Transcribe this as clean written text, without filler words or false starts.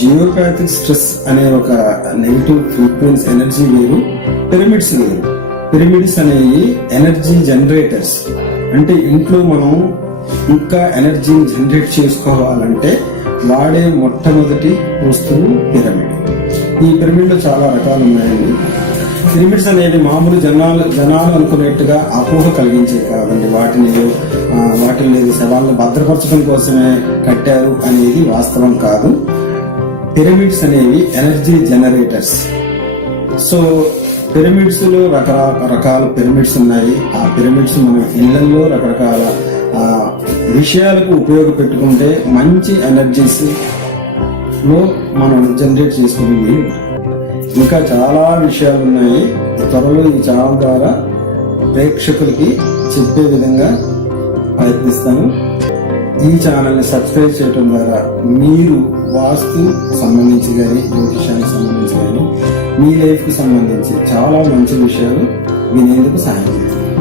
జియోపాథిక్ stress అనే ఒక negative frequency energy వేరు, పిరమిడ్స్ వేరు. పిరమిడ్స్ అనేవి ఎనర్జీ జనరేటర్స్. అంటే ఇంట్లో మనం ఇంకా ఎనర్జీని జనరేట్ చేసుకోవాలంటే వాడే మొట్టమొదటి వస్తువు పిరమిడ్. ఈ పిరమిడ్లో చాలా రకాలు ఉన్నాయండి. పిరమిడ్స్ అనేవి మామూలు జనాలు అనుకునేట్టుగా అపోహ కలిగించే కాదండి. వాటిని లేదు శవాలను భద్రపరచడం కోసమే కట్టారు అనేది వాస్తవం కాదు. పిరమిడ్స్ అనేవి ఎనర్జీ జనరేటర్స్. సో పిరమిడ్స్ లో రకరకాల పిరమిడ్స్ ఉన్నాయి. ఆ పిరమిడ్స్ మన ఇళ్లలో రకరకాల విషయాలకు ఉపయోగపెట్టుకుంటే మంచి ఎనర్జీస్ లో మనం జనరేట్ చేసుకునేవి. ఇంకా చాలా విషయాలు ఉన్నాయి. త్వరలో ఈ ఛానల్ ద్వారా ప్రేక్షకులకి చెప్పే విధంగా ప్రయత్నిస్తాను. ఈ ఛానల్ని సబ్స్క్రైబ్ చేయడం ద్వారా మీరు వాస్తు సంబంధించి కానీ, జ్యోతిషానికి సంబంధించి కానీ, మీ లైఫ్కి సంబంధించి చాలా మంచి విషయాలు వినేందుకు సహాయం చేస్తారు.